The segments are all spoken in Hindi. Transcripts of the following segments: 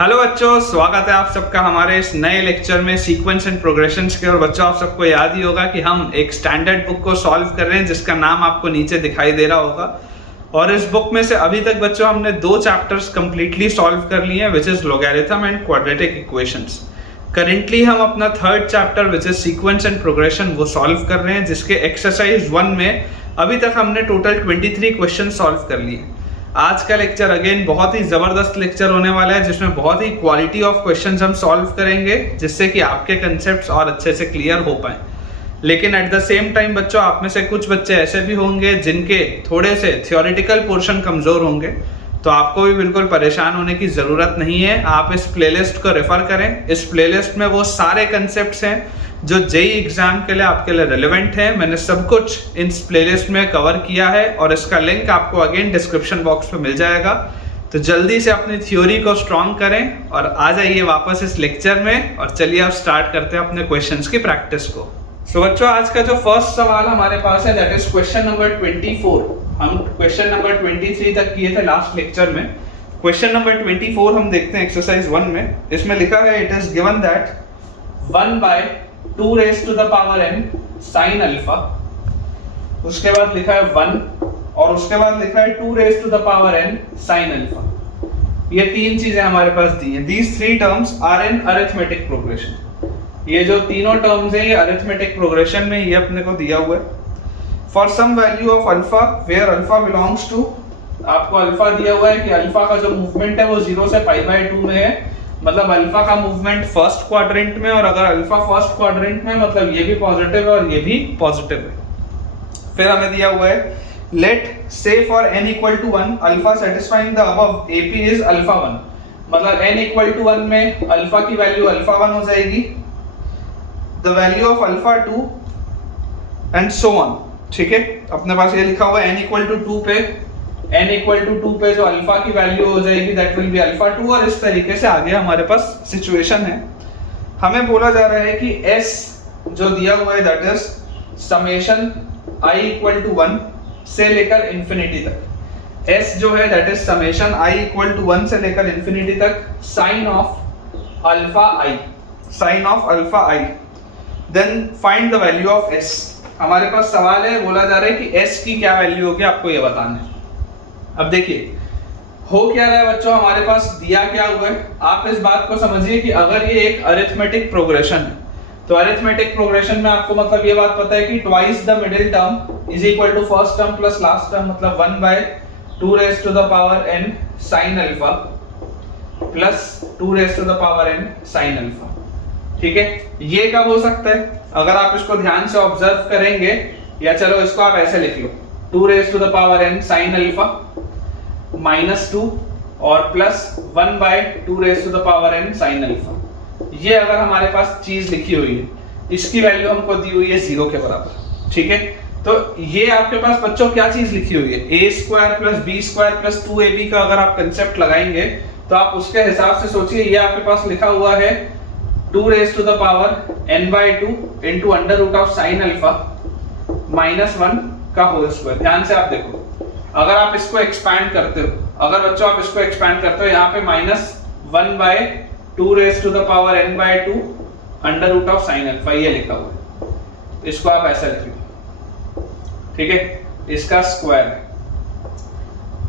हेलो बच्चों, स्वागत है आप सबका हमारे इस नए लेक्चर में सीक्वेंस एंड प्रोग्रेशंस के। और बच्चों, आप सबको याद ही होगा कि हम एक स्टैंडर्ड बुक को सॉल्व कर रहे हैं जिसका नाम आपको नीचे दिखाई दे रहा होगा। और इस बुक में से अभी तक बच्चों हमने 2 चैप्टर्स कंप्लीटली सॉल्व कर लिए हैं, which is logarithm and quadratic equations. Currently हम अपना 3rd chapter which is sequence and progression वो सॉल्व कर रहे हैं, जिसके एक्सरसाइज 1 में अभी तक हमने टोटल 23 क्वेश्चन सॉल्व कर लिए। आज का लेक्चर अगेन बहुत ही जबरदस्त लेक्चर होने वाला है, जिसमें बहुत ही क्वालिटी ऑफ क्वेश्चंस हम सॉल्व करेंगे, जिससे कि आपके कंसेप्ट्स और अच्छे से क्लियर हो पाए। लेकिन एट द सेम टाइम बच्चों, आप में से कुछ बच्चे ऐसे भी होंगे जिनके थोड़े से थियोरेटिकल पोर्शन कमजोर होंगे, तो आपको भी बिल्कुल परेशान होने की जरूरत नहीं है। आप इस प्लेलिस्ट को रेफर करें। इस प्लेलिस्ट में वो सारे कंसेप्ट्स हैं जो जेई एग्जाम के लिए आपके लिए रेलेवेंट है। मैंने सब कुछ इस प्लेलिस्ट में कवर किया है और इसका लिंक आपको अगेन डिस्क्रिप्शन बॉक्स में मिल जाएगा। तो जल्दी से अपनी थ्योरी को स्ट्रॉन्ग करें और आ जाइए वापस इस लेक्चर में, और चलिए अब स्टार्ट करते हैं अपने क्वेश्चंस की प्रैक्टिस को। सो बच्चों, आज का जो फर्स्ट सवाल हमारे पास है दैट इज क्वेश्चन नंबर 24। हम क्वेश्चन नंबर 23 तक किए थे लास्ट लेक्चर में। क्वेश्चन नंबर 24 हम देखते हैं एक्सरसाइज 1 में। इसमें लिखा है it is given that 1/2 raised to the power n sin alpha, उसके बाद लिखा है 1 और उसके बाद लिखा है 2 raised to the power n sin alpha. ये 3 चीजें हमारे पास दी हैं। These 3 terms are in arithmetic progression। ये जो तीनों टर्म्स हैं ये अरिथमेटिक प्रोग्रेशन में ये अपने को दिया हुआ है। For some value of alpha where alpha belongs to, आपको अल्फा दिया हुआ है कि अल्फा का जो मूवमेंट है वो 0 से π/2 में है, मतलब अल्फा का मूवमेंट फर्स्ट क्वाड्रेंट में, और अगर अल्फा फर्स्ट क्वाड्रेंट में मतलब ये भी पॉजिटिव है और ये भी पॉजिटिव है। फिर हमें दिया हुआ है लेट से for n equal to 1 alpha satisfying the above AP is alpha 1, मतलब n इक्वल टू 1 में अल्फा की वैल्यू अल्फा 1 हो जाएगी, the value of alpha 2 and so on. ठीक है, अपने पास ये लिखा हुआ है n इक्वल टू 2 पे जो अल्फा की वैल्यू हो जाएगी दैट विल बी अल्फा 2, और इस तरीके से आगे हमारे पास सिचुएशन है। हमें बोला जा रहा है कि s जो दिया हुआ है that is summation i equal to 1 से लेकर इंफिनिटी तक। s जो है that is summation i equal to 1 से लेकर इंफिनिटी तक sine of alpha i, then find the value of s। हमारे पास सवाल है, बोला जा रहा है कि s की क्या वैल्यू होगी, आपको ये बताना है। अब देखिए हो क्या रहा है बच्चों, हमारे पास दिया क्या हुआ है। आप इस बात को समझिए कि अगर ये एक अरिथमेटिक प्रोग्रेशन है, तो अरिथमेटिक प्रोग्रेशन में आपको मतलब ये बात पता है कि twice the middle term is equal to first term plus last term, मतलब 1/2 raised to the power n sin alpha plus 2 raised to the power n sin alpha. ठीक है, ये कब हो सकता है? अगर आप इसको ध्यान से ऑब्जर्व करेंगे, या चलो इसको आप ऐसे लिख लो 2 raised to the power n sin alpha -2 और plus 1/2 raised to the power n sin alpha. ये अगर हमारे पास चीज लिखी हुई है, इसकी वैल्यू हमको दी हुई है 0 के बराबर। ठीक है, तो ये आपके पास बच्चों क्या चीज लिखी हुई है, a² + b² + 2ab का अगर आप कंसेप्ट लगाएंगे तो आप उसके हिसाब से सोचिए। ये आपके पास लिखा हुआ है 2 raised to the power n/2 into √ sin alpha -1 का होल स्क्वायर। ध्यान से आप देखो, अगर आप इसको एक्सपैंड करते हो, अगर बच्चों आप इसको एक्सपैंड करते हो, यहाँ पे -1/2 raised to the power n/2 √ sin alpha ये लिखा हुआ है। इसको आप ऐसा लिख लो, ठीक है, इसका स्क्वायर है।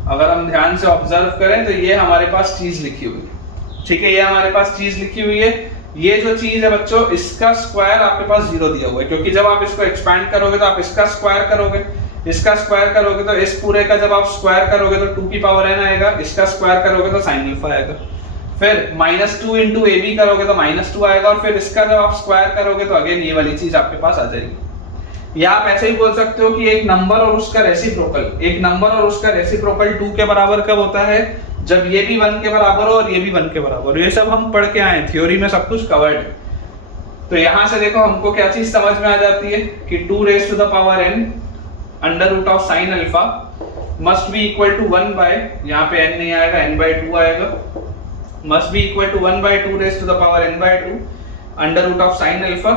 अगर हम ध्यान से ऑब्जर्व करें तो ये हमारे पास चीज लिखी हुई है। ठीक है, ये हमारे पास चीज लिखी हुई है। ये जो चीज है बच्चों, इसका स्क्वायर आपके पास 0 दिया हुआ है, क्योंकि जब आप इसको एक्सपैंड करोगे तो आप इसका स्क्वायर करोगे, इसका स्क्वायर करोगे तो इस पूरे का जब आप स्क्वायर करोगे तो 2 की पावर n आएगा, इसका स्क्वायर करोगे तो sin अल्फा आएगा, फिर -2 into ab करोगे तो -2 आएगा, और फिर इसका जब आप स्क्वायर करोगे तो अगेन ये वाली चीज आपके पास आ जाएगी। या आप ऐसे ही बोल सकते हो कि एक नंबर और उसका रेसिप्रोकल 2 के बराबर कब होता है, जब ये भी 1 के बराबर हो और ये भी 1 के बराबर हो। ये सब हम पढ़ के आए हैं, थ्योरी में सब कुछ कवर्ड है। तो यहाँ से देखो हमको क्या चीज समझ में आ जाती है कि 2 raised to the power n √ sin alpha must be equal to 1 by, यहाँ पे n नहीं आएगा, n/2 आएगा, must be equal to 1/2 raised to the power n/2 √ sin alpha.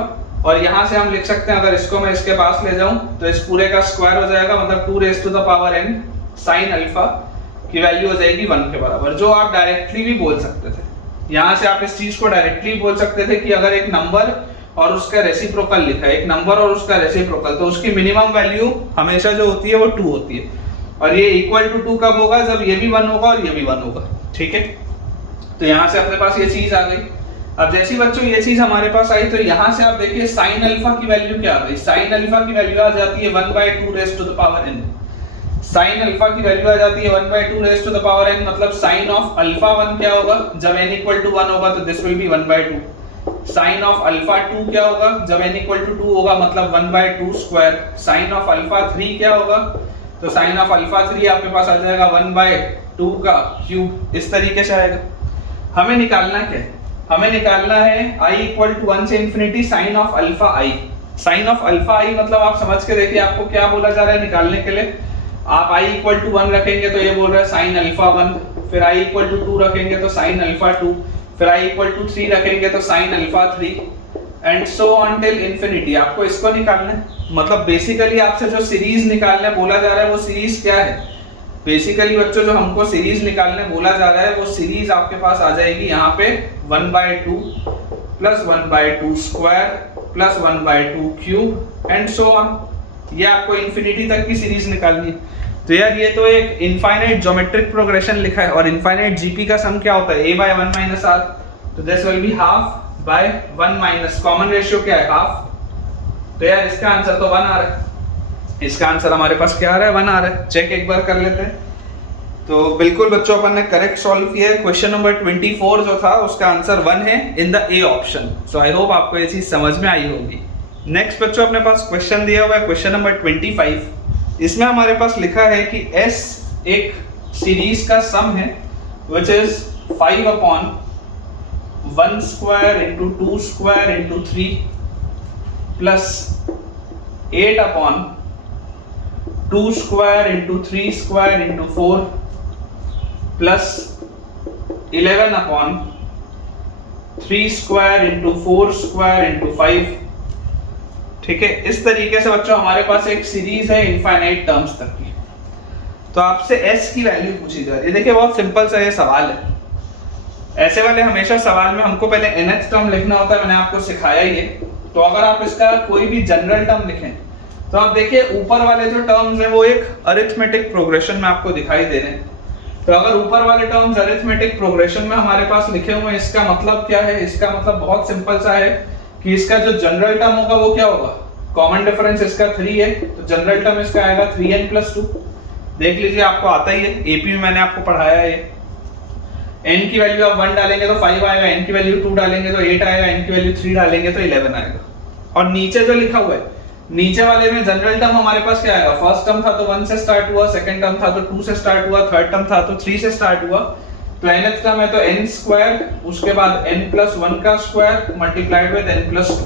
और यहाँ से हम लिख सकते हैं, अगर इसको मैं इसके पास ले जाऊं तो इस पूरे का स्क्वायर हो जाएगा, मतलब 2 raised to the power n sin alpha की वैल्यू हो जाएगी 1 के बराबर, जो आप डायरेक्टली भी बोल सकते थे। यहाँ से आप इस चीज को डायरेक्टली बोल सकते थे कि अगर एक नंबर और उसका रेसिप्रोकल लिखा है, एक नंबर और उसका रेसिप्रोकल, तो उसकी मिनिमम वैल्यू हमेशा जो होती है वो 2 होती है। और ये इक्वल टू 2 कब होगा? जब ये भी 1 होगा और ये भी 1 होगा। ठीक है, तो यहाँ से अपने पास ये चीज आ गई। अब जैसी बच्चों ये चीज हमारे पास आई, तो यहाँ से आप देखिए साइन अल्फा की वैल्यू क्या आ गई? साइन अल्फा की वैल्यू आ जाती है 1/2 raise to the power n। Sine alpha की वैल्यू आ जाती है 1/2 raise to the power n, मतलब साइन ऑफ अल्फा 1 क्या होगा? जब n इक्वल टू 1 होगा तो this will be 1/2। Sine of alpha 2 क्या होगा? जब n इक्वल टू 2 होगा, मतलब 1/2 स्क्वायर। साइन ऑफ अल्फा 3 क्या होगा? तो साइन ऑफ अल्फा 3 आपके पास आ जाएगा 1/2 का क्यूब। इस तरीके से आएगा। हमें निकालना क्या है? हमें निकालना है i इक्वल टू 1 से infinity sine of alpha i। Sine of alpha i मतलब आप समझ के देखिए आपको क्या बोला जा रहा है निकालने के लिए। आप i इक्वल टू 1 रखेंगे तो ये बोल रहा है साइन अल्फा 1, फिर i इक्वल टू 2 रखेंगे तो साइन अल्फा 2, फिर i इक्वल टू 3 रखेंगे तो sine alpha 3 and so on till infinity. आपको इसको निकालना है। मतलब बेसिकली आपसे जो सीरीज निकालने बोला जा रहा है वो सीरीज क्या है? बेसिकली बच्चों जो हमको सीरीज निकालने बोला जा रहा है वो सीरीज आपके पास आ जाएगी यहाँ पे 1/2 plus 1/2 square plus 1/2 cube and so on. ये आपको इंफिनिटी तक की सीरीज निकालनी है। तो यार ये तो एक इनफाइनाइट ज्योमेट्रिक प्रोग्रेशन लिखा है, और इनफाइनाइट जीपी का सम क्या होता है? a/1 - r। तो this will be half by 1 minus, common ratio क्या है? हाफ। तो यार इसका आंसर तो 1 आ रहा है। इसका आंसर हमारे पास क्या आ रहा है? 1 आ रहा है। चेक एक बार कर लेते हैं। तो बिल्कुल बच्चों अपन ने करेक्ट सॉल्व किया है। क्वेश्चन नंबर 24 जो था उसका आंसर 1 है in the A option. So I hope आपको ये चीज समझ में आई होगी। नेक्स्ट बच्चों अपने पास क्वेश्चन दिया हुआ है, क्वेश्चन नंबर 25। इसमें हमारे पास लिखा है कि S एक सीरीज का सम है which is 5/1 square into 2 square into 3 plus 8/2 square into 3 square into 4 plus 11/3 square into 4 square into 5। ठीक है, इस तरीके से बच्चों हमारे पास एक सीरीज है इनफाइनाइट टर्म्स तक की। तो आपसे s की वैल्यू पूछी जा रही है। देखिए बहुत सिंपल सा ये सवाल है। ऐसे वाले हमेशा सवाल में हमको पहले nth टर्म लिखना होता है, मैंने आपको सिखाया ही है। तो अगर आप इसका कोई भी जनरल टर्म लिखें तो आप देखिए ऊपर वाले जो टर्म्स हैं वो एक अरिथमेटिक प्रोग्रेशन में आपको दिखाई दे रहे हैं। तो अगर ऊपर वाले टर्म्स अरिथमेटिक प्रोग्रेशन में हमारे पास लिखे हुए हैं, इसका मतलब क्या है? इसका मतलब बहुत सिंपल सा है कि इसका जो जनरल टर्म होगा वो क्या होगा? कॉमन डिफरेंस इसका 3 है, तो जनरल टर्म इसका आएगा 3n + 2। देख लीजिए आपको आता ही है, एपी में मैंने आपको पढ़ाया है। n की वैल्यू आप 1 डालेंगे तो 5 आएगा, n की वैल्यू 2 डालेंगे तो 8 आएगा, n की वैल्यू 3 डालेंगे तो 11 आएगा। और नीचे जो लिखा हुआ है, नीचे वाले में जनरल टर्म हमारे पास क्या आएगा? फर्स्ट टर्म था तो 1 से स्टार्ट हुआ, सेकंड टर्म था तो 2 से स्टार्ट हुआ, थर्ड टर्म था तो 3 से स्टार्ट हुआ। तो nth टर्म है तो n स्क्वायर, उसके बाद n + 1 का स्क्वायर मल्टीप्लाइड विद n + 2।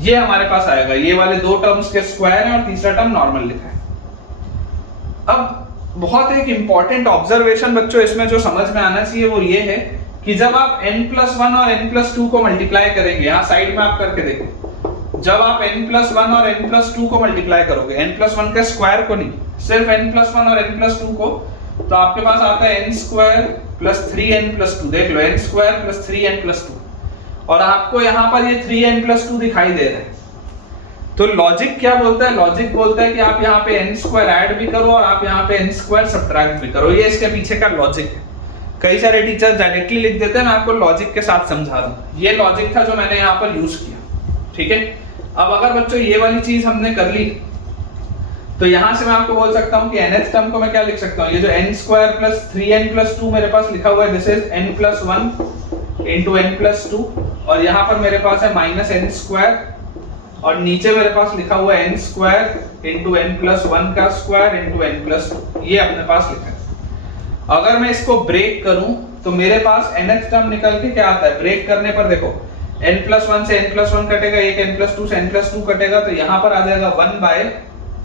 ये हमारे पास आएगा। ये वाले दो टर्म्स के स्क्वायर है और तीसरा टर्म नॉर्मल लिखा है। अब बहुत एक इंपॉर्टेंट ऑब्जर्वेशन बच्चों इसमें जो समझ में आना चाहिए वो ये है कि जब आप n + 1 और n + 2 को मल्टीप्लाई करेंगे, यहाँ साइड में आप करके देखो, जब आप n + 1 और n + 2 को मल्टीप्लाई करोगे, n + 1 के स्क्वायर को नहीं, सिर्फ n + 1 और n + 2 को, तो आपके पास आता है n² + 3n + 2। देख लो, n² + 3n + 2, और आपको यहाँ पर ये 3n + 2 दिखाई दे रहा है। तो लॉजिक क्या बोलता है? लॉजिक बोलता है कि आप यहाँ पे n² ऐड भी करो और आप यहाँ पे n² सब्ट्रैक्ट भी करो। ये इसके पीछे का लॉजिक है। कई सारे टीचर्स डायरेक्टली लिख देते हैं, मैं आपको लॉजिक के साथ समझा रहा हूँ। ये लॉजिक था जो मैंने यहाँ पर यूज किया। ठीक है, अब अगर बच्चों ये वाली चीज हमने कर ली तो यहां से मैं आपको बोल सकता हूं कि nth टर्म को मैं क्या लिख सकता हूं? ये जो n² + 3n + 2 मेरे पास लिखा हुआ है, दिस इज n + 1 * n + 2, और यहां पर मेरे पास है -n², और नीचे मेरे पास लिखा हुआ है n² * n + 1 का स्क्वायर * n + 2। ये अपने पास लिखा है। अगर मैं इसको ब्रेक करूं तो मेरे पास nth टर्म निकल के क्या आता है? ब्रेक करने पर देखो, n + 1 से n + 1 कटेगा, एक n + 2 से n + 2 कटेगा, तो यहाँ पर आ जाएगा 1/n²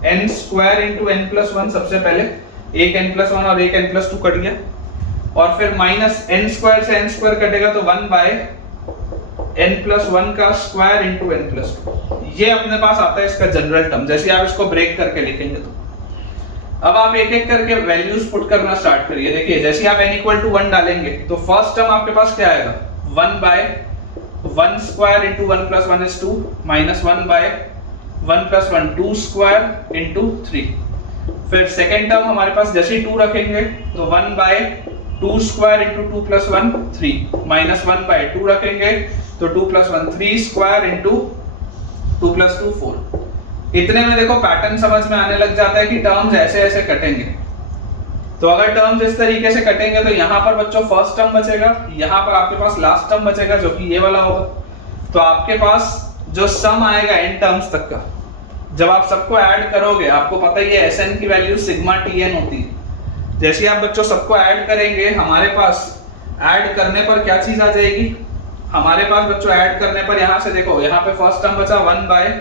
* n + 1। सबसे पहले एक n + 1 और एक n + 2 कट गया, और फिर -n² से n² कटेगा तो 1/n + 1 का स्क्वायर * n + 2। ये अपने पास आता है इसका जनरल टर्म, जैसे आप इसको ब्रेक करके लिखेंगे। तो अब आप एक एक करके वैल्यूज पुट करना स्टार्ट करिए। देखिए जैसे आप n इक्वल टू 1 डालेंगे तो फर्स्ट टर्म आपके पास क्या आएगा, 1 by 1 square into 1 plus 1 is 2 minus 1 by 1 plus 1 2 square into 3। फिर सेकेंड टर्म हमारे पास जैसे ही 2 रखेंगे तो 1 by 2 square into 2 plus 1 3 minus 1 by 2 रखेंगे तो 2 प्लस 1 3 स्क्वायर इंटू 2 प्लस 2 4। इतने में देखो पैटर्न समझ में आने लग जाता है कि टर्म्स ऐसे ऐसे कटेंगे। तो अगर टर्म्स इस तरीके से कटेंगे तो यहाँ पर बच्चों फर्स्ट टर्म बचेगा, यहाँ पर आपके पास लास्ट टर्म बचेगा जो कि ये वाला होगा। तो आपके पास जो सम आएगा n टर्म्स तक का, जब आप सबको ऐड करोगे, आपको पता ही है Sn की वैल्यू सिग्मा Tn होती है। जैसे आप बच्चों सबको ऐड करेंगे, हमारे पास ऐड करने पर क्या चीज आ जाएगी, हमारे पास बच्चों ऐड करने पर यहाँ से देखो, यहाँ पे फर्स्ट टर्म बचा 1 बाय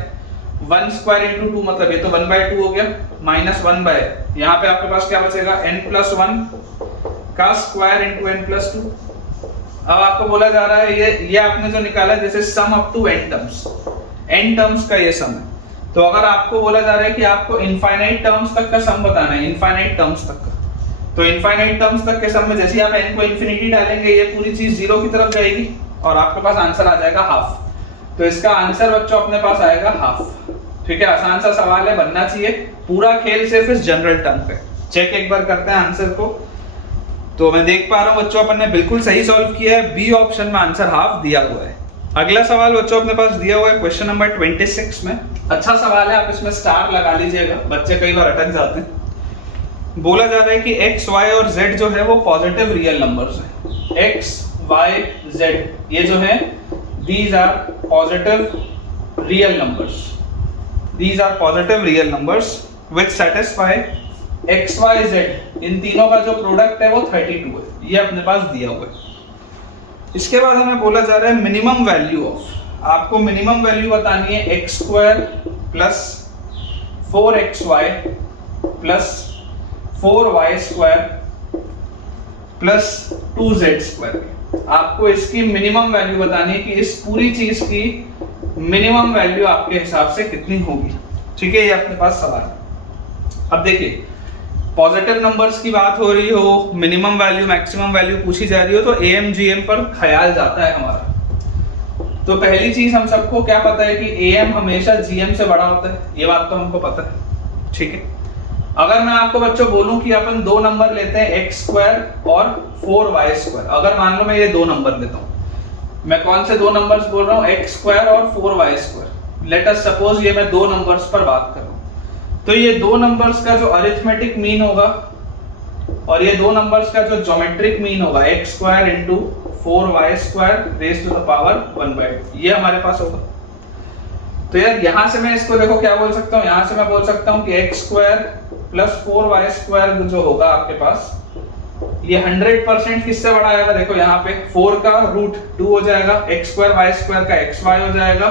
1 स्क्वायर इंटू 2, मतलब ये तो 1 बाय 2 हो गया, माइनस 1 बाय, यहाँ पे आपके पास क्या बचेगा, n प्लस 1 का स्क्वायर इंटू n प्लस 2। अब आपको बोला जा रहा है ये आपने जो निकाला है जैसे sum up to n terms का ये सम है। तो अगर आपको बोला जा रहा है कि आपको इनफाइनाइट टर्म्स तक का सम बताना है, इनफाइनाइट टर्म्स तक का, तो इनफाइनाइट टर्म्स तक के सम में जैसे आप n को इंफिनिटी डालेंगे ये पूरी चीज 0 की तरफ जाएगी और आपके पास आंसर आ जाएगा हाफ। तो इसका आंसर बच्चों अपने पास आएगा हाफ। ठीक है, आसान सा सवाल है, बनना चाहिए। पूरा खेल सिर्फ इस जनरल टर्म पे। चेक एक बार करते हैं आंसर को। तो मैं देख पा रहा हूँ बच्चों अपन ने बिल्कुल सही सॉल्व किया है, बी ऑप्शन में आंसर हाफ दिया हुआ है। अगला सवाल बच्चों अपने पास दिया हुआ है क्वेश्चन नंबर 26 में। अच्छा सवाल है, आप इसमें स्टार लगा लीजिएगा, बच्चे कई बार अटक जाते हैं। बोला जा रहा है कि x, y और z जो है वो पॉजिटिव रियल नंबर्स हैं। x, y, z ये जो है these are positive real numbers. These are positive real numbers which satisfy x, y, z। इन तीनों का जो प्रोडक्ट है वो 32 है, ये अपने पास दिया हुआ है। इसके बाद हमें बोला जा रहा है मिनिमम वैल्यू ऑफ, आपको मिनिमम वैल्यू बतानी है x square plus 4xy plus 4y square plus 2z square. आपको इसकी मिनिमम वैल्यू बतानी है कि इस पूरी चीज की मिनिमम वैल्यू आपके हिसाब से कितनी होगी। ठीक है, ये अपने पास सवाल। अब देखिए, पॉजिटिव नंबर्स की बात हो रही हो, मिनिमम वैल्यू मैक्सिमम वैल्यू पूछी जा रही हो, तो एएम जीएम पर ख्याल जाता है हमारा। तो पहली चीज हम सबको क्या पता है कि एएम हमेशा जीएम से बड़ा होता है, ये बात तो हमको पता है। ठीक है, अगर मैं आपको बच्चों बोलूं कि अपन दो नंबर लेते हैं एक्स स्क्वायर और 4y स्क्वायर, अगर मान लो मैं ये दो नंबर लेता हूं, मैं कौन से दो नंबर्स बोल रहा हूं, एक्स स्क्वायर और 4y square. Let us suppose ये मैं दो नंबर्स पर बात कर रहा हूं, तो ये दो नंबर्स का जो अरिथमेटिक मीन होगा और ये दो नंबर्स का जो ज्योमेट्रिक मीन होगा, x square into 4y square raise to the power 1/2, ये हमारे पास होगा। तो यार यहां से मैं इसको देखो क्या बोल सकता हूं, यहां से मैं बोल सकता हूं कि x square plus 4y square जो होगा आपके पास, ये 100% किससे बड़ा आएगा। देखो यहाँ पे 4 का रूट 2 हो जाएगा, एक्स स्क्वायर वाई स्क्वायर का xy हो जाएगा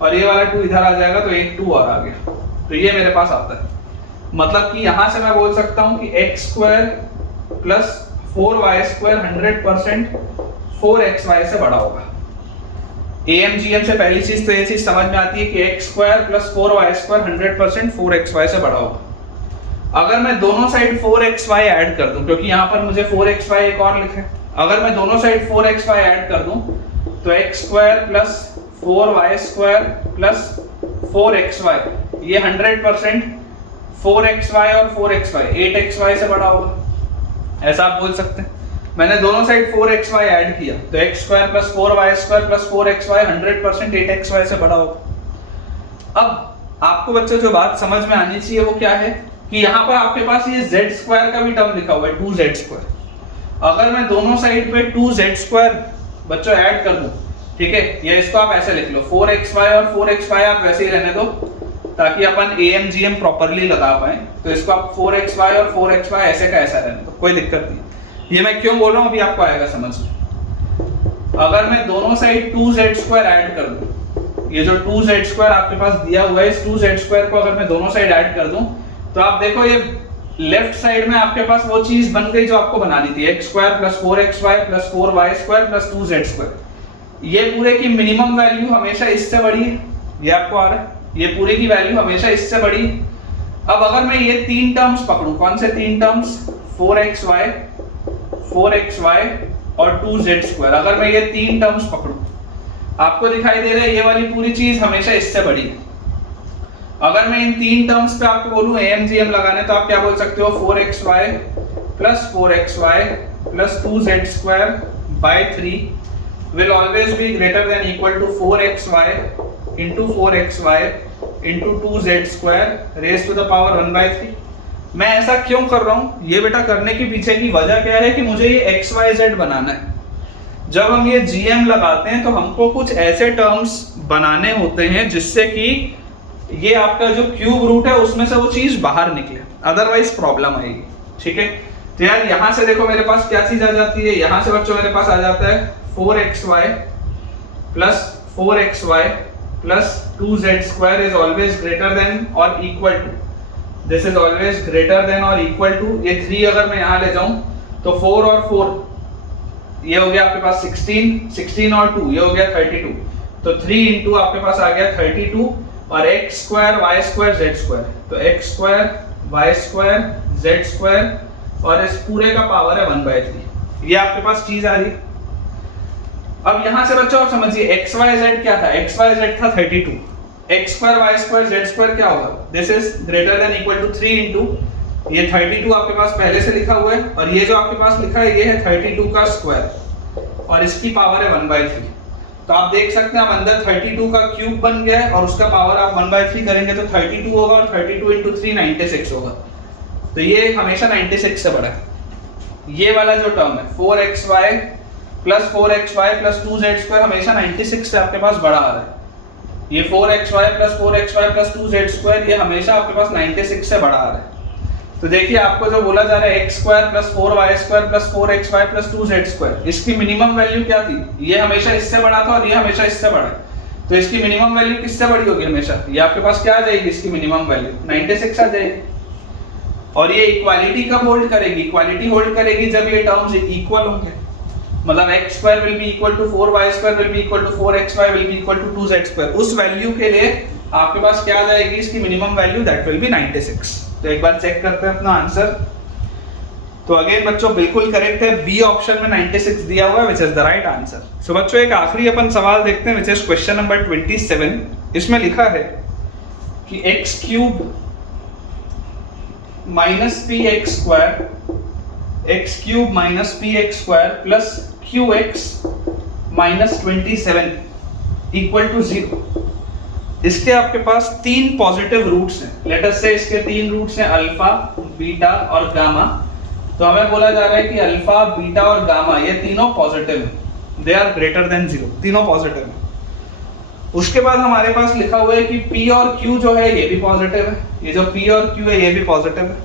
और ये वाला 2 इधर आ जाएगा, तो एक 2 और आ गया, तो ये मेरे पास आता है। मतलब कि यहां से मैं बोल सकता हूं कि x square plus 4y square 100% 4xy से बड़ा होगा। एएमजीएम से पहली चीज तो ये चीज समझ में आती है कि x square plus 4y square 100% 4xy से बड़ा होगा। अगर मैं दोनों साइड 4xy ऐड कर दूं, क्योंकि यहाँ पर मुझे 4xy एक और लिखा है, अगर मैं दोनों साइड 4xy ऐड कर दूं तो x square plus 4y square plus 4xy ये 100% 4xy और 4xy 8xy से बड़ा होगा, ऐसा आप बोल सकते हैं। मैंने दोनों साइड 4xy ऐड किया तो x square plus 4y square plus 4xy 100% 8xy से बड़ा होगा। अब आपको बच्चों जो बात समझ में आनी चाहिए वो क्या है कि यहाँ पर आपके पास ये z स्क्वायर का भी टर्म लिखा हुआ है 2z स्क्वायर। अगर मैं दोनों साइड पे 2z स्क्वायर बच्चों ऐड कर दूं, ठीक है, या इसको आप ऐसे लिख लो 4xy और 4xy आप वैसे ही रहने दो ताकि अपन एएमजीएम प्रॉपर्ली लगा पाए। तो इसको आप 4xy और 4xy ऐसे का ऐसा रहने दो, कोई दिक्कत नहीं। ये मैं क्यों बोल रहा हूँ अभी आपको आएगा समझ में। अगर मैं दोनों साइड 2z स्क्वायर ऐड कर दूं, ये जो 2z स्क्वायर आपके पास दिया हुआ है, इस 2z स्क्वायर को अगर मैं दोनों साइड ऐड कर दूं तो आप देखो ये लेफ्ट साइड में आपके पास वो चीज बन गई जो आपको बनानी थी, x square plus 4xy plus 4y square plus 2z square. ये पूरे की मिनिमम वैल्यू हमेशा इससे बड़ी है, ये आपको आ रहा है, ये पूरे की वैल्यू हमेशा इससे बड़ी है। अब अगर मैं ये तीन टर्म्स पकड़ूं, कौन से तीन टर्म्स, 4xy, 4xy और 2z², अगर मैं ये तीन टर्म्स पकड़ूं, आपको दिखाई दे रहा है ये वाली पूरी चीज हमेशा इससे बड़ी है। अगर मैं इन तीन टर्म्स पे आपको बोलूं AMGM लगाने, तो आप क्या बोल सकते हो, 4xy plus 4xy plus 2z² by 3 will always be greater than equal to 4xy into 4xy into 2z² raised to the power 1/3। मैं ऐसा क्यों कर रहा हूं, ये बेटा करने के पीछे की वजह क्या है कि मुझे ये xyz बनाना है। जब हम ये GM लगाते हैं तो हमको कुछ ऐसे टर्म्स बनाने होते हैं जिससे कि ये आपका जो क्यूब रूट है उसमें से वो चीज बाहर निकले, अदरवाइज प्रॉब्लम आएगी। ठीक है, तो यार यहां से देखो मेरे पास क्या चीज आ जाती है, यहां से बच्चों मेरे पास आ जाता है 4xy plus 4xy plus 2z² is always greater than or equal to, this is always greater than or equal to, ये 3 अगर मैं यहां ले जाऊं तो 4 और 4 ये हो गया आपके पास 16, 16 और 2 ये हो गया 32, तो 3 इंटू आपके पास आ गया 32 और x² y² z², तो x² y² z² और इस पूरे का पावर है 1/3, ये आपके पास चीज आ रही। अब यहां से बच्चों आप समझिए xyz क्या था, xyz था 32, x² y² z² क्या होगा, this is greater than equal to 3 into ये 32 आपके पास पहले से लिखा हुआ है और ये जो आपके पास लिखा है ये है 32 का स्क्वायर और इसकी पावर है 1/3। तो आप देख सकते हैं आप अंदर 32 का क्यूब बन गया है और उसका पावर आप 1/3 करेंगे तो 32 होगा और 32 इंटू 3 96 होगा, तो ये हमेशा 96 से बड़ा है। ये वाला जो टर्म है 4xy plus 4xy plus 2z² हमेशा 96 से आपके पास बड़ा आ रहा है। ये 4xy plus 4xy plus 2z² ये हमेशा आपके पास 96 से बड़ा आ रहा है। तो देखिए आपको जो बोला जा रहा है x² plus 4y² plus 4xy plus 2z², इसकी मिनिमम वैल्यू क्या थी, ये हमेशा इससे बड़ा था और ये हमेशा इससे बड़ा है, तो इसकी मिनिमम वैल्यू किससे बड़ी होगी हमेशा, ये आपके पास क्या आ जाएगी, इसकी मिनिमम वैल्यू 96 आ जाएगी। और ये इक्वालिटी कब होल्ड करेगी, इक्वालिटी होल्ड करेगी जब ये टर्म्स इक्वल होंगे, मतलब x² will be equal to 4y² will be equal to 4xy will be equal to 2z², उस वैल्यू के लिए आपके पास क्या आ जाएगी इसकी minimum value, that will be 96। तो एक बार चेक करते हैं अपना आंसर। तो अगेन बच्चों बिल्कुल करेक्ट है, बी ऑप्शन में 96 दिया हुआ है which is the right answer. So बच्चों एक आखिरी अपन सवाल देखते हैं व्हिच इज क्वेश्चन नंबर 27। इसमें लिखा है कि x³ minus px² x³ minus px² plus qx minus 27 equal to 0। इसके आपके पास तीन पॉजिटिव रूट्स हैं, लेट अस से इसके तीन रूट्स हैं अल्फा, बीटा और गामा। तो हमें बोला जा रहा है कि अल्फा, बीटा और गामा ये तीनों पॉजिटिव हैं, दे आर ग्रेटर देन 0, तीनों पॉजिटिव हैं। उसके बाद हमारे पास लिखा हुआ है कि p और q जो है ये भी पॉजिटिव है, ये जो p और q है ये भी पॉजिटिव है।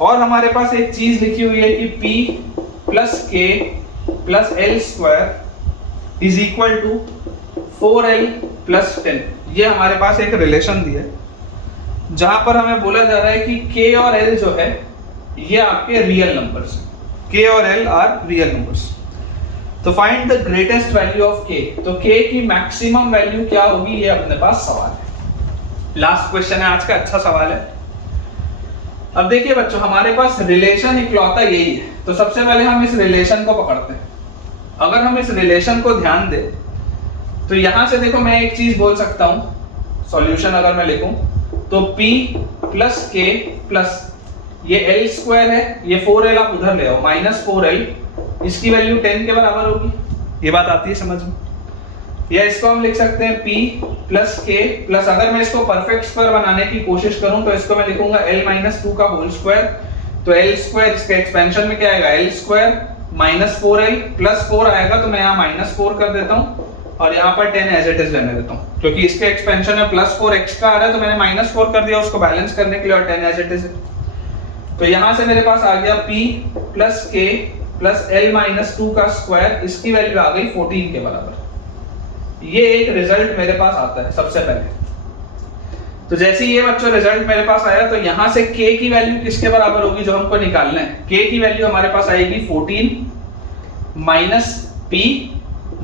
और हमारे पास एक चीज लिखी हुई है कि p plus k plus l² is equal to 4l plus 10। ये हमारे पास एक रिलेशन दिया है जहां पर हमें बोला जा रहा है कि k और l जो है ये आपके रियल नंबर्स हैं, k और l आर रियल नंबर्स। तो find the greatest value of k, तो k की मैक्सिमम वैल्यू क्या होगी ये अपने पास सवाल है। लास्ट क्वेश्चन है आज का, अच्छा सवाल है। अब देखिए बच्चों हमारे पास रिलेशन इकलौता यही है, तो सबसे पहले हम इस रिलेशन को पकड़ते हैं। अगर हम इस रिलेशन को ध्यान दें तो यहां से देखो मैं एक चीज बोल सकता हूं, सॉल्यूशन अगर मैं लिखूं तो p plus k plus ये l² है, ये 4l आप उधर ले आओ, -4l, इसकी वैल्यू 10 के बराबर होगी। ये बात आती है समझ में? या इसको हम लिख सकते हैं p plus k plus, अगर मैं इसको परफेक्ट स्क्वायर बनाने की कोशिश करूं तो इसको मैं लिखूंगा l-2 का होल स्क्वायर। तो l² इसके एक्सपेंशन में क्या आएगा, l² -4l plus 4 आएगा, तो मैं यहाँ -4 कर देता हूँ और यहाँ पर 10 एज इट इज रहने देता हूँ, क्योंकि इसके एक्सपेंशन में +4 एक्स्ट्रा आ रहा है तो मैंने -4 कर दिया उसको बैलेंस करने के लिए और 10 एज इट इज। तो यहाँ से मेरे पास आ गया p plus k plus l-2 का स्क्वायर, इसकी वैल्यू आ गई 14 के बराबर। ये एक रिजल्ट मेरे पास आता है सबसे पहले। तो जैसे ये बच्चों रिजल्ट मेरे पास आया तो यहाँ से k की वैल्यू किसके बराबर होगी जो हमको निकालना है, k की वैल्यू हमारे पास आएगी 14 माइनस p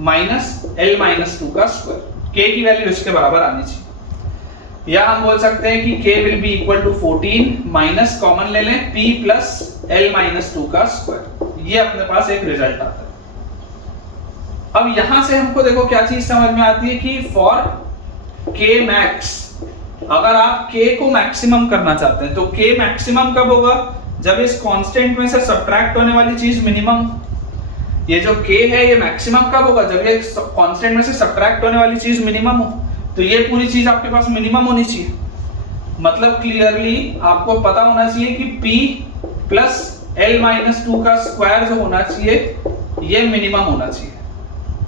माइनस l-2 का स्क्वायर, k की वैल्यू इसके बराबर आनी चाहिए। या हम बोल सकते हैं कि k will be equal to 14 minus common ले लें p प्लस l माइनस 2 का स्क्वायर। ये अपने पास एक रिजल्ट आता है। अब यहां से हमको देखो क्या चीज समझ में आती है कि फॉर k मैक्स, अगर आप k को मैक्सिमम करना चाहते हैं तो k मैक्सिमम कब होगा? जब इस कांस्टेंट में से सब्ट्रैक्ट होने वाली चीज मिनिमम, ये जो k है ये मैक्सिमम कब होगा? जब ये कांस्टेंट में से सब्ट्रैक्ट होने वाली चीज मिनिमम हो। तो ये पूरी चीज आपके पास मिनिमम होनी चाहिए, मतलब क्लियरली आपको पता होना चाहिए कि p प्लस l माइनस 2 का स्क्वायर जो होना चाहिए ये मिनिमम होना चाहिए,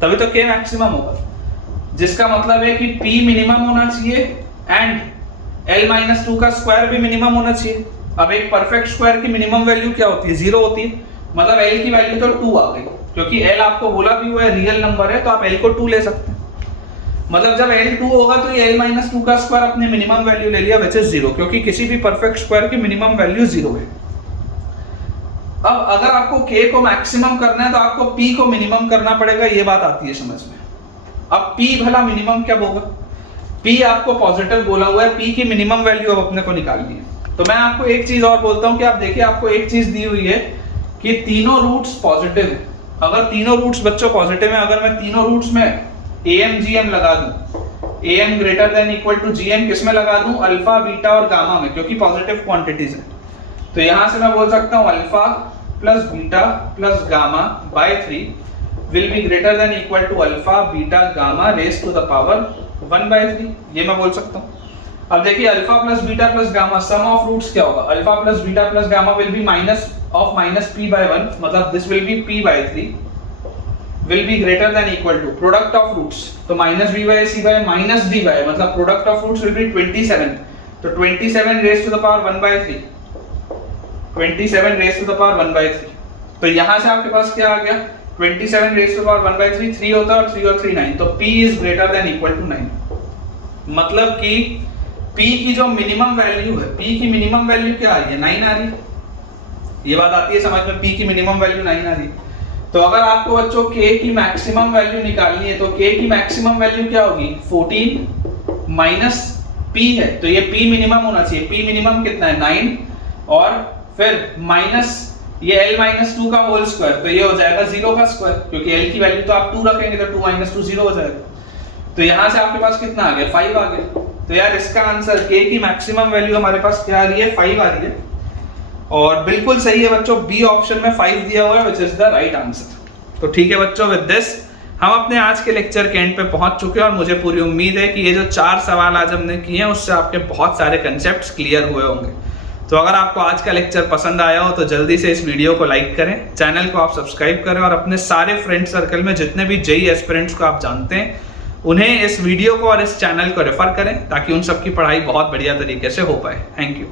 तभी तो k मैक्सिमम होगा। जिसका मतलब है कि p मिनिमम होना चाहिए एंड l माइनस 2 का स्क्वायर भी मिनिमम होना चाहिए। अब एक परफेक्ट स्क्वायर की मिनिमम वैल्यू क्या होती है? 0 होती है, मतलब l की वैल्यू तो 2 आ गई, क्योंकि l आपको बोला भी हुआ है रियल नंबर है तो आप l को 2 ले सकते हैं। मतलब जब l 2 होगा तो ये l माइनस 2 का स्क्वायर अपने मिनिमम वैल्यू ले लिया विच इज 0, क्योंकि किसी भी परफेक्ट स्क्वायर की मिनिमम वैल्यू 0 है। अब अगर आपको k को मैक्सिमम करना है तो आपको p को मिनिमम करना पड़ेगा, ये बात आती है समझ में। अब p भला मिनिमम कब होगा? p आपको पॉजिटिव बोला हुआ है, p की मिनिमम वैल्यू अब अपने को निकालनी है। तो मैं आपको एक चीज और बोलता हूं कि आप देखिए आपको एक चीज दी हुई है कि तीनों रूट्स पॉजिटिव है। अगर तीनों रूट्स बच्चों पॉजिटिव है, अगर मैं तीनों रूट्स में am gm लगा दूं, am greater than equal to gm किस में लगा दूं? अल्फा बीटा और गामा में, क्योंकि पॉजिटिव क्वांटिटीज है। तो यहां से मैं बोल सकता हूं alpha plus beta plus gamma by 3 will be greater than equal to alpha beta gamma raise to the power 1/3, ये मैं बोल सकता हूं। अब देखिए alpha plus beta plus gamma sum of roots क्या होगा? Alpha plus beta plus gamma will be minus of minus p by 1, मतलब this will be p by 3 will be greater than equal to product of roots, तो minus b by c by minus d by, मतलब product of roots will be 27, तो 27 raise to the power 1/3, 27 raise to the power 1/3। तो यहां से आपके पास क्या आ गया? 27 रेज टू द पावर 1/3, 3 होता है और 3 और 3 9, तो p is greater than equal to 9। मतलब कि p की जो मिनिमम वैल्यू है, p की मिनिमम वैल्यू क्या आ रही है? 9 आ रही है। ये बात आती है समझ में, p की मिनिमम वैल्यू 9 आ रही है। तो अगर आपको बच्चों k की मैक्सिमम वैल्यू निकालनी है तो k की मैक्सिमम वैल्यू क्या होगी? 14 माइनस p है, तो ये p मिनिमम होना चाहिए। p मिनिमम कितना है? 9, और फिर माइनस ये l माइनस 2 का होल स्क्वायर, तो ये हो जाएगा 0 का स्क्वायर, क्योंकि l की वैल्यू तो आप 2 रखेंगे तो 2 माइनस 2 0 हो जाएगा। तो यहां से आपके पास कितना आ गया? 5 आ गया। तो यार इसका आंसर k की मैक्सिमम वैल्यू हमारे पास क्या आ रही है? 5 आ रही है, और बिल्कुल सही है बच्चों, बी ऑप्शन में 5 दिया हुआ है which is the right answer. तो ठीक है बच्चों, विद दिस हम अपने आज के लेक्चर के एंड पे पहुंच चुके हैं, और मुझे पूरी उम्मीद है कि ये जो 4 सवाल आज हमने किए हैं उससे आपके बहुत सारे कंसेप्ट्स क्लियर हुए होंगे। तो अगर आपको आज का लेक्चर पसंद आया हो तो जल्दी से इस वीडियो को लाइक करें, चैनल को आप सब्सक्राइब करें, और अपने सारे फ्रेंड सर्कल में जितने भी जेईई एस्पिरेंट्स को आप जानते हैं उन्हें इस वीडियो को और इस चैनल को रेफर करें, ताकि उन सबकी पढ़ाई बहुत बढ़िया तरीके से हो पाए। Thank you.